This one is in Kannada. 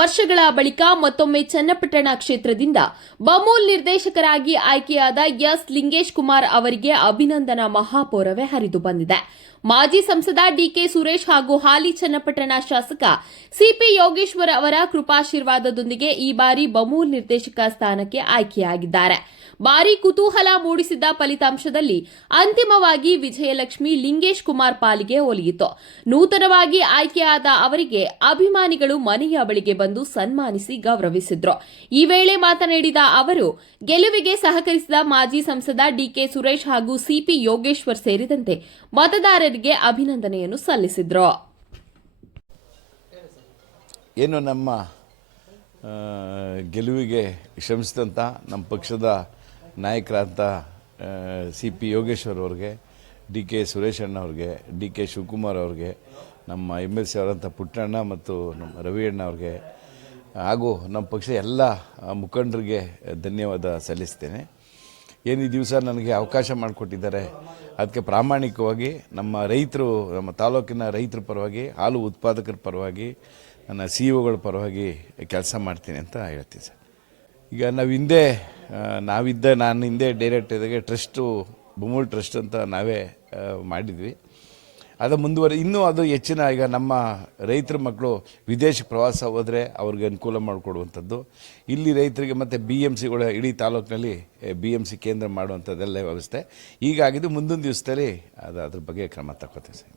ವರ್ಷಗಳ ಬಳಿಕ ಮತ್ತೊಮ್ಮೆ ಚನ್ನಪಟ್ಟಣ ಕ್ಷೇತ್ರದಿಂದ ಬಮೂಲ್ ನಿರ್ದೇಶಕರಾಗಿ ಆಯ್ಕೆಯಾದ ಎಸ್ ಲಿಂಗೇಶ್ ಕುಮಾರ್ ಅವರಿಗೆ ಅಭಿನಂದನಾ ಮಹಾಪೂರವೇ ಹರಿದು ಬಂದಿದೆ. ಮಾಜಿ ಸಂಸದ ಡಿಕೆ ಸುರೇಶ್ ಹಾಗೂ ಹಾಲಿ ಚನ್ನಪಟ್ಟಣ ಶಾಸಕ ಸಿಪಿ ಯೋಗೇಶ್ವರ್ ಅವರ ಕೃಪಾಶೀರ್ವಾದದೊಂದಿಗೆ ಈ ಬಾರಿ ಬಮೂಲ್ ನಿರ್ದೇಶಕ ಸ್ಥಾನಕ್ಕೆ ಆಯ್ಕೆಯಾಗಿದ್ದಾರೆ. ಭಾರೀ ಕುತೂಹಲ ಮೂಡಿಸಿದ್ದ ಫಲಿತಾಂಶದಲ್ಲಿ ಅಂತಿಮವಾಗಿ ವಿಜಯಲಕ್ಷ್ಮಿ ಲಿಂಗೇಶ್ ಕುಮಾರ್ ಪಾಲಿಗೆ ಒಲಿಯಿತು. ನೂತನವಾಗಿ ಆಯ್ಕೆಯಾದ ಅವರಿಗೆ ಅಭಿಮಾನಿಗಳು ಮನೆಯ ಬಳಿಗೆ ಬಂದು ಸನ್ಮಾನಿಸಿ ಗೌರವಿಸಿದ್ರು. ಈ ವೇಳೆ ಮಾತನಾಡಿದ ಅವರು, ಗೆಲುವಿಗೆ ಸಹಕರಿಸಿದ ಮಾಜಿ ಸಂಸದ ಡಿಕೆ ಸುರೇಶ್ ಹಾಗೂ ಸಿಪಿ ಯೋಗೇಶ್ವರ್ ಸೇರಿದಂತೆ ಮತದಾರರಿಗೆ ಅಭಿನಂದನೆಯನ್ನು ಸಲ್ಲಿಸಿದ್ರು. ಏನು ನಮ್ಮ ಗೆಲುವಿಗೆ ಶ್ರಮಿಸಿದಂಥ ನಮ್ಮ ಪಕ್ಷದ ನಾಯಕರಾದಂಥ ಸಿಪಿ ಯೋಗೇಶ್ವರ್ ಅವ್ರಿಗೆ, ಡಿ ಕೆ ಸುರೇಶ್ ಅಣ್ಣವ್ರಿಗೆ, ಡಿ ಕೆ ಶಿವಕುಮಾರ್ ಅವ್ರಿಗೆ, ನಮ್ಮ MLC ಅವರಂಥ ಪುಟ್ಟಣ್ಣ ಮತ್ತು ನಮ್ಮ ರವಿ ಅಣ್ಣ ಅವ್ರಿಗೆ ಹಾಗೂ ನಮ್ಮ ಪಕ್ಷದ ಎಲ್ಲ ಮುಖಂಡರಿಗೆ ಧನ್ಯವಾದ ಸಲ್ಲಿಸ್ತೇನೆ. ಏನು ಈ ದಿವಸ ನನಗೆ ಅವಕಾಶ ಮಾಡಿಕೊಟ್ಟಿದ್ದಾರೆ, ಅದಕ್ಕೆ ಪ್ರಾಮಾಣಿಕವಾಗಿ ನಮ್ಮ ರೈತರು, ನಮ್ಮ ತಾಲೂಕಿನ ರೈತರ ಪರವಾಗಿ, ಹಾಲು ಉತ್ಪಾದಕರ ಪರವಾಗಿ, ನನ್ನ CEOಗಳ ಪರವಾಗಿ ಕೆಲಸ ಮಾಡ್ತೀನಿ ಅಂತ ಹೇಳ್ತೀನಿ ಸರ್. ಈಗ ನಾನು ಹಿಂದೆ ಡೈರೆಕ್ಟ್ ಇದ್ದಾಗೆ ಟ್ರಸ್ಟು, ಬಮೂಲ್ ಟ್ರಸ್ಟ್ ಅಂತ ನಾವೇ ಮಾಡಿದ್ವಿ. ಅದು ಇನ್ನೂ ಅದು ಹೆಚ್ಚಿನ, ಈಗ ನಮ್ಮ ರೈತರ ಮಕ್ಕಳು ವಿದೇಶ ಪ್ರವಾಸ ಹೋದರೆ ಅವ್ರಿಗೆ ಅನುಕೂಲ ಮಾಡಿಕೊಡುವಂಥದ್ದು, ಇಲ್ಲಿ ರೈತರಿಗೆ ಮತ್ತು BMCಗಳ ಇಡೀ ತಾಲೂಕಿನಲ್ಲಿ BMC ಕೇಂದ್ರ ಮಾಡುವಂಥದ್ದೆಲ್ಲ ವ್ಯವಸ್ಥೆ ಹೀಗಾಗಿದ್ದು. ಮುಂದಿನ ದಿವಸದಲ್ಲಿ ಅದ್ರ ಬಗ್ಗೆ ಕ್ರಮ ತಗೋತೀವಿ ಸರ್.